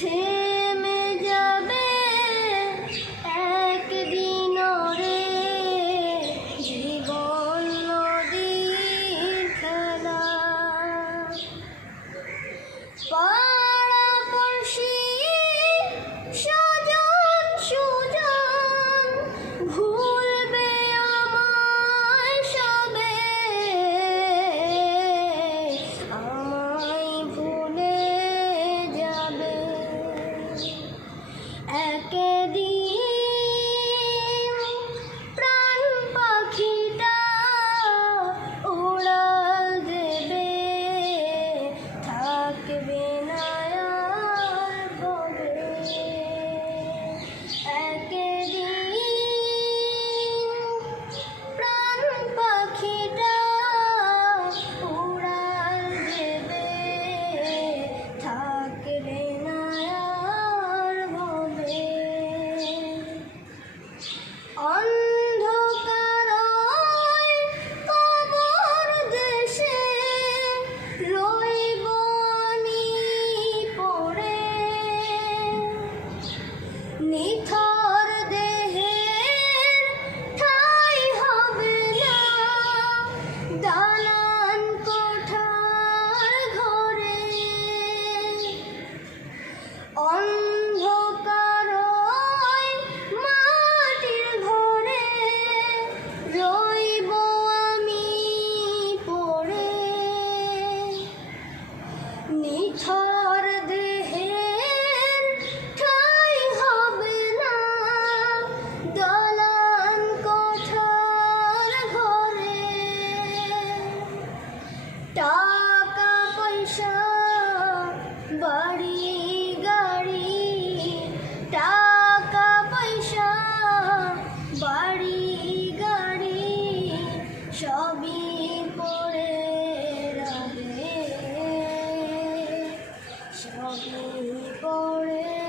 থেমে যাবে একদিন রে জীবন নদীর খেলা। পাড়াপড়শি স্বজন সুজন ভুলবে আমায় সবে, আমায় ভুলে যাবে একদিন। প্রাণ পাখিটা উড়াল দেবে, থাকবে না আর বলে একদিন। প্রাণ পাখিটা উড়াল দেবে, থাকবে না আর বলে। অন্ধকার কবর দেশে রইব আমি পড়ে, নিথর দেহের ঠাঁই হবে না দালান কোঠার ঘরে। অন্ধকার মাটির ঘরে রইব আমি পড়ে, নিথর দেহের ঠাঁই হবে না দালান কোঠার ঘরে। টাকা পয়সা বাড়ি গাড়ি, টাকা পয়সা বাড়ি গাড়ি সবই পড়ে রবে, সবই পড়ে